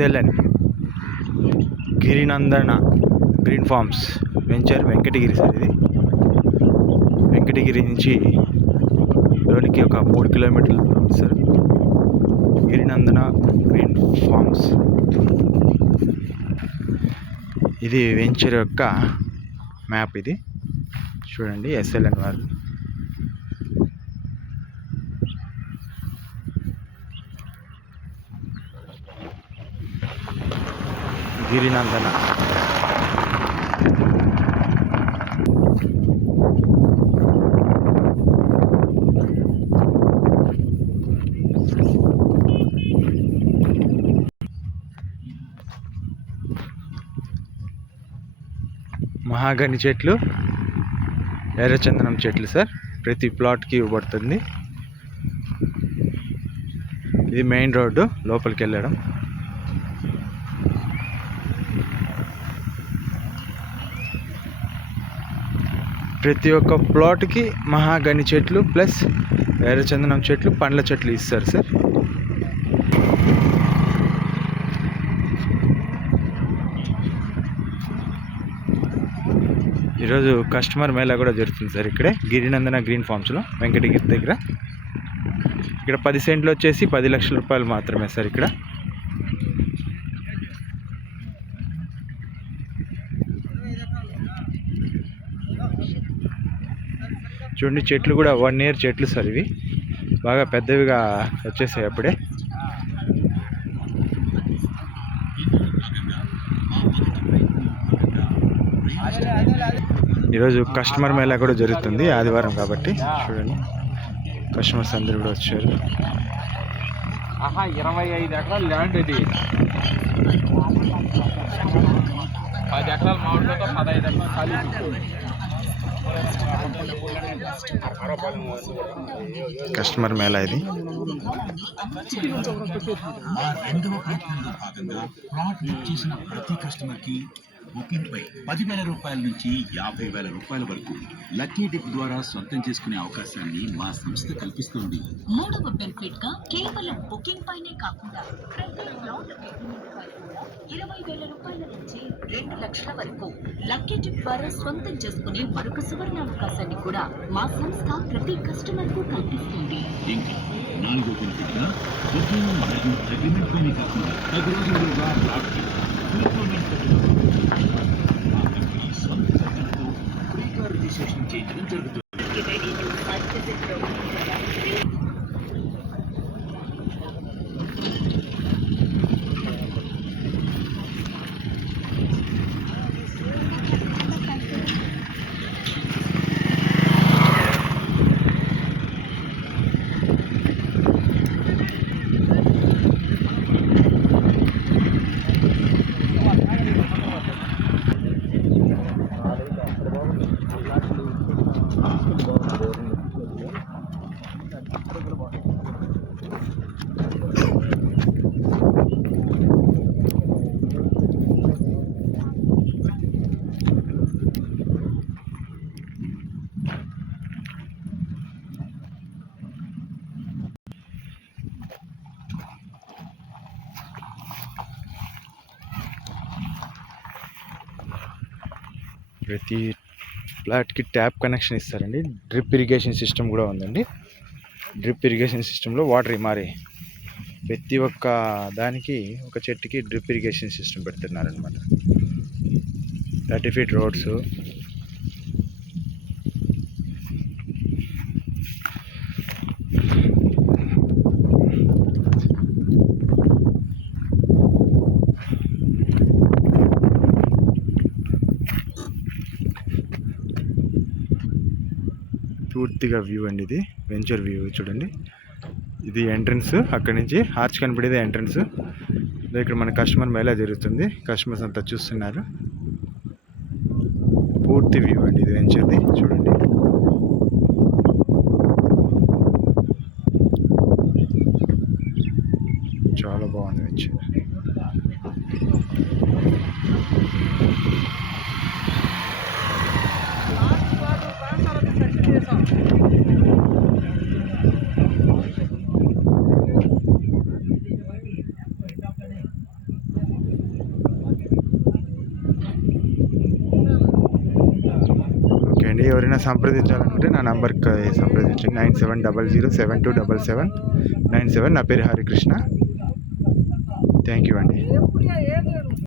S L N Girinandana green farms venture Venkatagiri sir ఇది. వెంకటగిరి నుంచి లోనికి ఒక మూడు కిలోమీటర్లు ఉంది సార్. Girinandana green farms. ఇది వెంచర్ యొక్క మ్యాప్ ఇది. చూడండి ఎస్ఎల్ఎన్ వాళ్ళు. గిరినందన. మహాగని చెట్లు ఎర్రచందనం చెట్లు సార్. ప్రతి ప్లాట్కి ఇవ్వబడుతుంది. ఇది మెయిన్ రోడ్డు లోపలికి వెళ్ళడం. ప్రతి ఒక్క ప్లాట్కి మహాగని చెట్లు ప్లస్ ఎర్రచందనం చెట్లు పండ్ల చెట్లు ఇస్తారు సార్. ఈరోజు కస్టమర్ మేళా కూడా జరుగుతుంది సార్ ఇక్కడే గిరినందన గ్రీన్ ఫార్మ్స్లో వెంకటగిరి దగ్గర. ఇక్కడ పది సెంట్లు వచ్చేసి పది లక్షల రూపాయలు మాత్రమే సార్ ఇక్కడ. చూడండి చెట్లు కూడా వన్ ఇయర్ చెట్లు సార్ ఇవి. బాగా పెద్దవిగా వచ్చేసాయి అప్పుడే. ఈరోజు కస్టమర్ మేళా కూడా జరుగుతుంది ఆదివారం కాబట్టి చూడండి. కస్టమర్స్ అందరు కూడా వచ్చారు. ఇరవై ఐదు ఎకరాలు ల్యాండ్ ఇది. పది ఎకరాలు మామిడితో పదహైదు ఎకరాలు ఖాళీ. కస్టమర్ మేళ ఇది. రెండవ ప్రయత్నంలో భాగంగా ప్లాట్ బుక్ చేసిన ప్రతి కస్టమర్కి కి బుకింగ్ పై పదివేల రూపాయల నుంచి యాభై వేల రూపాయల వరకు లక్కీ డిప్ ద్వారా సొంతం చేసుకునే అవకాశాన్ని మా సంస్థ కల్పిస్తుంది. మూడవ బెనిఫిట్గా కేవలం బుకింగ్ పైనే కాకుండా ప్రతి ఇరవై వేల రూపాయల నుంచి రెండు లక్షల వరకు లక్కీ టిప్ ద్వారా సొంతం చేసుకునే మరొక సువర్ణ అవకాశాన్ని కూడా మా సంస్థ ప్రతి కస్టమర్కు కల్పిస్తుంది. ఇంకా నాలుగో బెనిఫిట్గా బుకింగ్ మరియు అగ్రిమెంట్ పైనే కాకుండా పది రోజులుగా ప్రతి ఫ్లాట్కి ట్యాప్ కనెక్షన్ ఇస్తారండి. డ్రిప్ ఇరిగేషన్ సిస్టమ్ కూడా ఉందండి. డ్రిప్ ఇరిగేషన్ సిస్టంలో వాటర్ మారి ప్రతి ఒక్క దానికి ఒక చెట్టుకి డ్రిప్ ఇరిగేషన్ సిస్టమ్ పెడుతున్నారనమాట థర్టీ ఫీట్ రోడ్స్ పూర్తిగా వ్యూ అండి ఇది. వెంచర్ వ్యూ చూడండి. ఇది ఎంట్రన్స్ అక్కడి నుంచి ఆర్చ్ కనపడేది ఎంట్రన్స్ ఇక్కడ మన కస్టమర్ మేళా జరుగుతుంది. కస్టమర్స్ అంతా చూస్తున్నారు. పూర్తి వ్యూ అండి ఇది వెంచర్ది చూడండి. చాలా బాగుంది వెంచర్ సంప్రదించాలంటే సంప్రదించాలనుకుంటే నా నంబర్కి సంప్రదించండి. Nine seven double zero seven two double seven. Nine seven నా పేరు హరికృష్ణ. థ్యాంక్ యూ అండి.